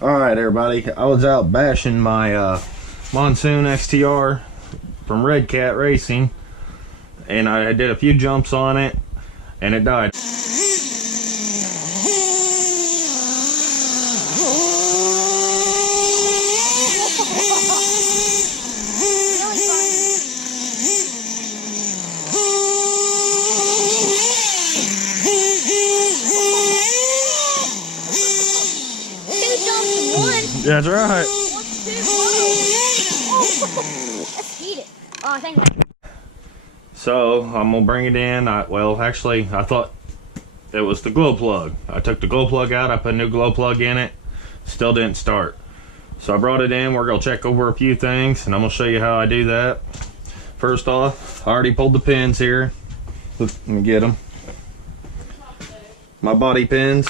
Alright everybody, I was out bashing my Monsoon XTR from Red Cat Racing, and I did a few jumps on it and it died. That's right. So I'm gonna bring it in. Well, actually, I thought it was the glow plug. I took the glow plug out. I put a new glow plug in it. Still didn't start. So I brought it in. We're gonna check over a few things, and I'm gonna show you how I do that. First off, I already pulled the pins here. Let me get them. My body pins.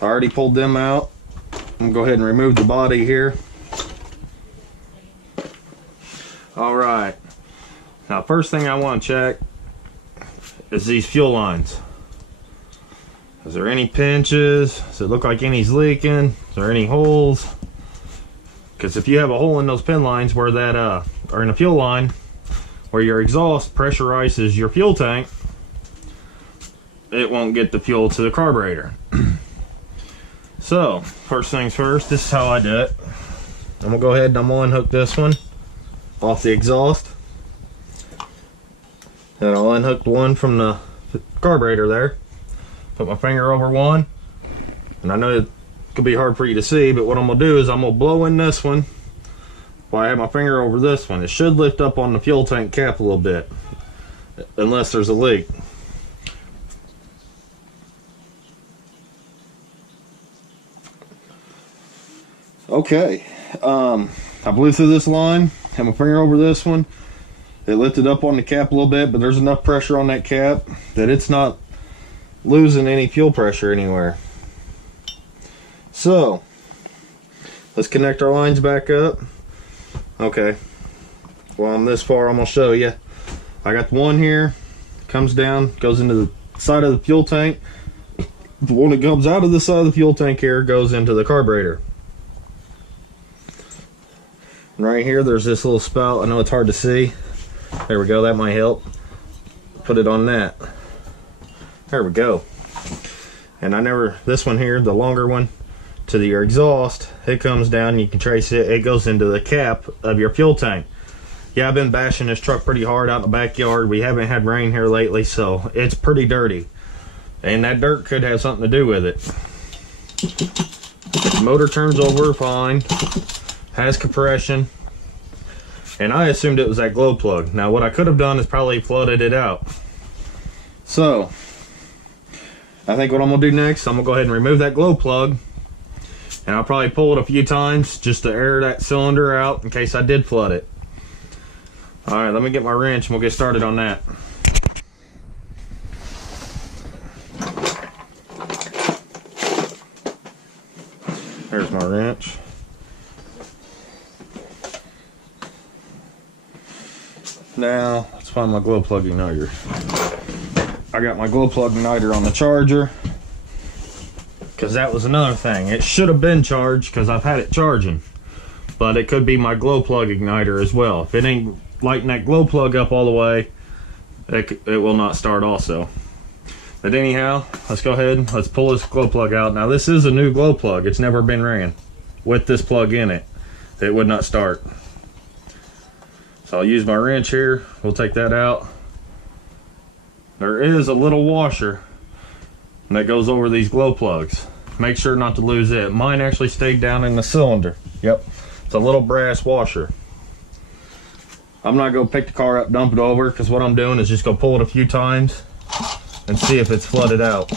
I already pulled them out. I'm gonna go ahead and remove the body here. Alright, now first thing I want to check is these fuel lines. Is there any pinches? Does it look like any's leaking? Is there any holes? Because if you have a hole in those pin lines where that or in a fuel line where your exhaust pressurizes your fuel tank, it won't get the fuel to the carburetor. So, first things first, this is how I do it. I'm gonna go ahead and I'm gonna unhook this one off the exhaust. And I'll unhook the one from the carburetor there. Put my finger over one. And I know it could be hard for you to see, but what I'm gonna do is I'm gonna blow in this one while I have my finger over this one. It should lift up on the fuel tank cap a little bit, unless there's a leak. Okay, I blew through this line, had my finger over this one. It lifted up on the cap a little bit, but there's enough pressure on that cap that it's not losing any fuel pressure anywhere. So, let's connect our lines back up. Okay, well, I'm this far, I'm going to show you. I got the one here, comes down, goes into the side of the fuel tank. The one that comes out of the side of the fuel tank here goes into the carburetor. Right here there's this little spout. I know it's hard to see. There we go, that might help. Put it on that. There we go. And this one here, the longer one, to your exhaust, it comes down, you can trace it, it goes into the cap of your fuel tank. Yeah, I've been bashing this truck pretty hard out in the backyard. We haven't had rain here lately, so it's pretty dirty. And that dirt could have something to do with it. The motor turns over fine. Has compression, and I assumed it was that glow plug. Now what I could have done is probably flooded it out. So I think what I'm gonna do next, I'm gonna go ahead and remove that glow plug, and I'll probably pull it a few times just to air that cylinder out in case I did flood it. Alright, let me get my wrench and we'll get started on that. There's my wrench. Now, let's find my glow plug igniter. I got my glow plug igniter on the charger, because that was another thing. It should have been charged because I've had it charging, but it could be my glow plug igniter as well. If it ain't lighting that glow plug up all the way, it will not start also. But anyhow, let's go ahead and let's pull this glow plug out. Now this is a new glow plug. It's never been ran with this plug in it. It would not start. So I'll use my wrench here. We'll take that out. There is a little washer that goes over these glow plugs. Make sure not to lose it. Mine actually stayed down in the cylinder. Yep, it's a little brass washer. I'm not going to pick the car up, dump it over, because what I'm doing is just going to pull it a few times and see if it's flooded out.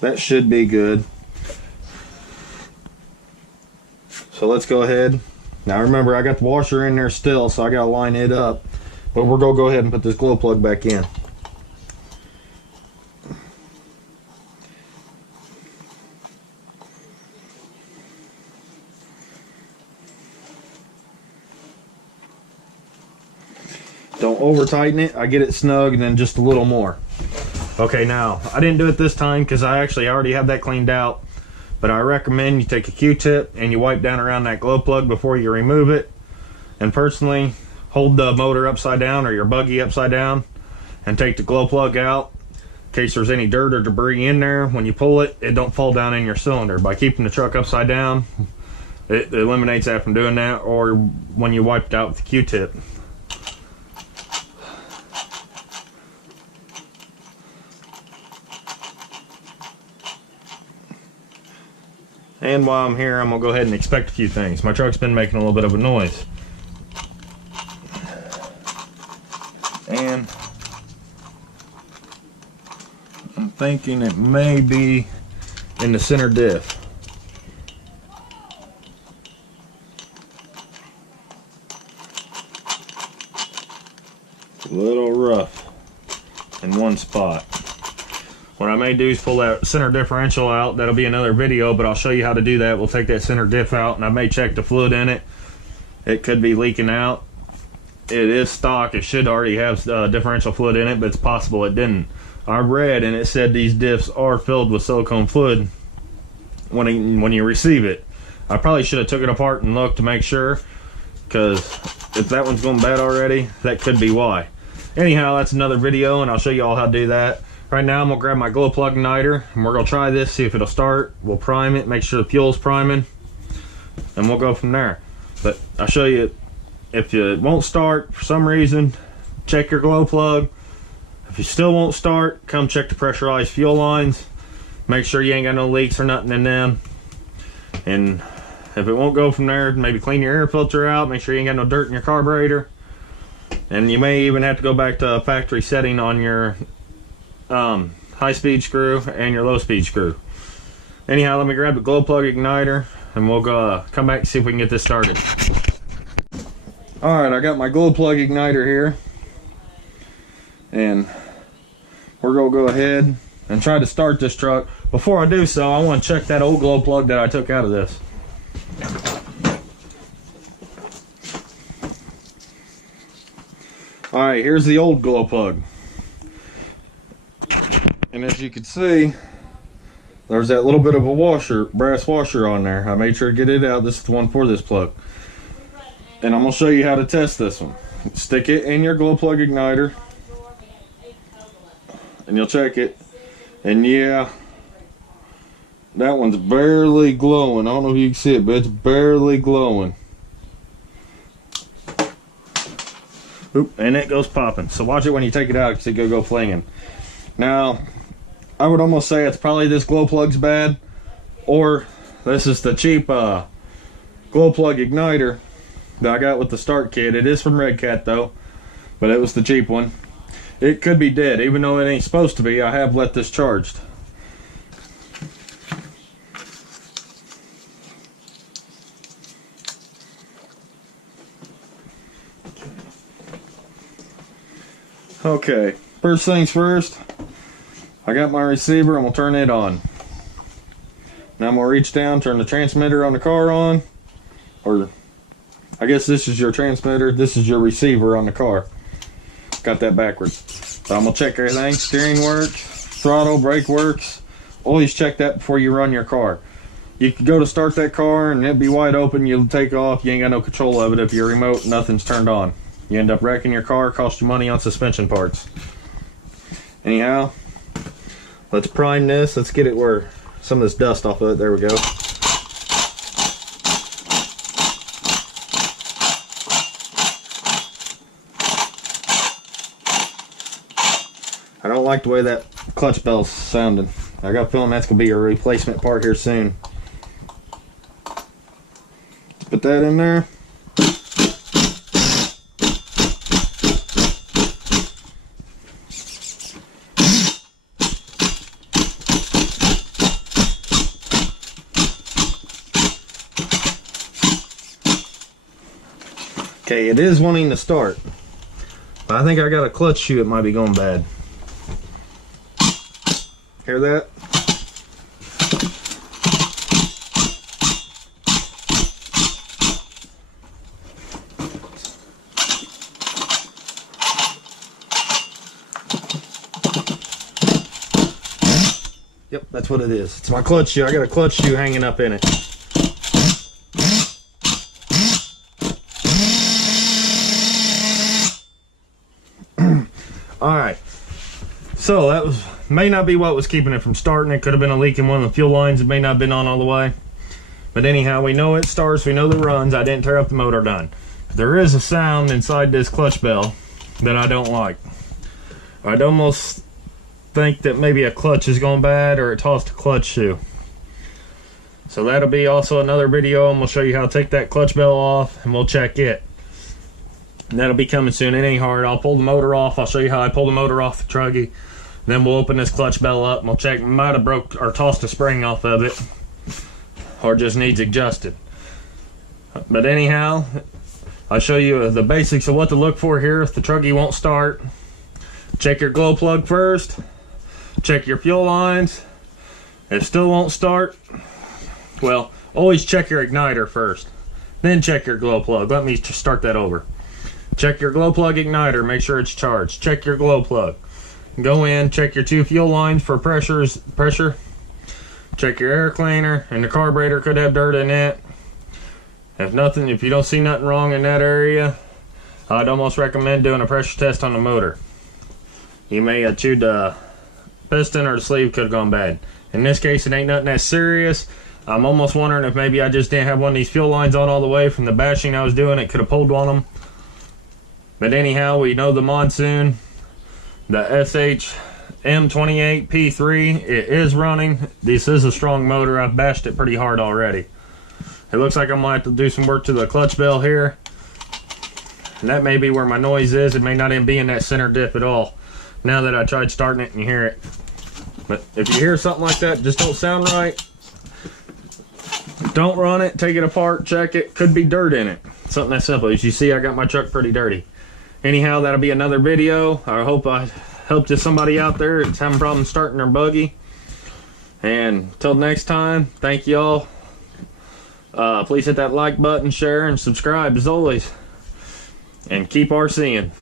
That should be good. So let's go ahead. Now remember, I got the washer in there still, so I gotta line it up. But we're gonna go ahead and put this glow plug back in. Don't over tighten it. I get it snug and then just a little more. Okay, now I didn't do it this time because I actually already have that cleaned out, but I recommend you take a Q-tip and you wipe down around that glow plug before you remove it. And personally, hold the motor upside down or your buggy upside down and take the glow plug out in case there's any dirt or debris in there. When you pull it, it don't fall down in your cylinder. By keeping the truck upside down, it eliminates that from doing that, or when you wipe it out with the Q-tip. And while I'm here, I'm gonna go ahead and inspect a few things. My truck's been making a little bit of a noise. And I'm thinking it may be in the center diff. It's a little rough in one spot. What I may do is pull that center differential out. That'll be another video, but I'll show you how to do that. We'll take that center diff out, and I may check the fluid in it. It could be leaking out. It is stock. It should already have differential fluid in it, but it's possible it didn't. I read, and it said these diffs are filled with silicone fluid when you receive it. I probably should have took it apart and looked to make sure, because if that one's going bad already, that could be why. Anyhow, that's another video, and I'll show you all how to do that. Right now I'm going to grab my glow plug igniter and we're going to try this, see if it'll start. We'll prime it, make sure the fuel's priming, and we'll go from there. But I'll show you, if it won't start for some reason, check your glow plug. If you still won't start, come check the pressurized fuel lines. Make sure you ain't got no leaks or nothing in them. And if it won't go from there, maybe clean your air filter out, make sure you ain't got no dirt in your carburetor. And you may even have to go back to a factory setting on your high-speed screw and your low-speed screw. Anyhow, let me grab the glow plug igniter and we'll go come back and see if we can get this started. Alright, I got my glow plug igniter here, and we're going to go ahead and try to start this truck. Before I do so, I want to check that old glow plug that I took out of this. Alright, here's the old glow plug. And as you can see, there's that little bit of a washer, brass washer on there. I made sure to get it out. This is the one for this plug. And I'm going to show you how to test this one. Stick it in your glow plug igniter, and you'll check it. And yeah, that one's barely glowing. I don't know if you can see it, but it's barely glowing. Oop, and it goes popping. So watch it when you take it out, because it go flinging. Now, I would almost say it's probably this glow plug's bad, or this is the cheap glow plug igniter that I got with the start kit. It is from Red Cat though, but it was the cheap one. It could be dead, even though it ain't supposed to be. I have let this charged. Okay, first things first, I got my receiver. I'm going to turn it on. Now I'm going to reach down, turn the transmitter on the car on, or I guess this is your transmitter, this is your receiver on the car. Got that backwards. So I'm going to check everything. Steering works, throttle, brake works. Always check that before you run your car. You could go to start that car and it'd be wide open, you'll take off, you ain't got no control of it if your remote, nothing's turned on. You end up wrecking your car, cost you money on suspension parts. Anyhow, let's prime this. Let's get it where some of this dust off of it. There we go. I don't like the way that clutch bell's sounding. I got a feeling that's going to be a replacement part here soon. Let's put that in there. Okay, it is wanting to start, but I think I got a clutch shoe. It might be going bad. Hear that? That's what it is. It's my clutch shoe. I got a clutch shoe hanging up in it. Alright. So that may not be what was keeping it from starting. It could have been a leak in one of the fuel lines. It may not have been on all the way. But anyhow, we know it starts. We know the runs. I didn't tear up the motor done. There is a sound inside this clutch bell that I don't like. I'd almost think that maybe a clutch is going bad, or it tossed a clutch shoe. So that'll be also another video, and we'll show you how to take that clutch bell off, and we'll check it. And that'll be coming soon. It ain't hard. I'll pull the motor off. I'll show you how I pull the motor off the truggy. Then we'll open this clutch bell up, and we'll check. Might have broke or tossed a spring off of it, or just needs adjusted. But anyhow, I'll show you the basics of what to look for here if the truggy won't start. Check your glow plug first. Check your fuel lines. If it still won't start, well, always check your igniter first. Then check your glow plug. Let me just start that over. Check your glow plug igniter. Make sure it's charged. Check your glow plug. Go in. Check your 2 fuel lines for pressure. Check your air cleaner, and the carburetor could have dirt in it. If you don't see nothing wrong in that area, I'd almost recommend doing a pressure test on the motor. You may have chewed the piston, or the sleeve could have gone bad. In this case, it ain't nothing that serious. I'm almost wondering if maybe I just didn't have one of these fuel lines on all the way from the bashing I was doing. It could have pulled on them. But anyhow, we know the monsoon, the SHM28P3, it is running. This is a strong motor. I've bashed it pretty hard already. It looks like I'm going to have to do some work to the clutch bell here. And that may be where my noise is. It may not even be in that center dip at all, now that I tried starting it and you hear it. But if you hear something like that, just don't sound right, don't run it, take it apart, check it. Could be dirt in it. Something that simple. As you see, I got my truck pretty dirty. Anyhow, that'll be another video. I hope I helped you, somebody out there that's having problems starting their buggy. And until next time, thank y'all. Please hit that like button, share, and subscribe as always. And keep RCing.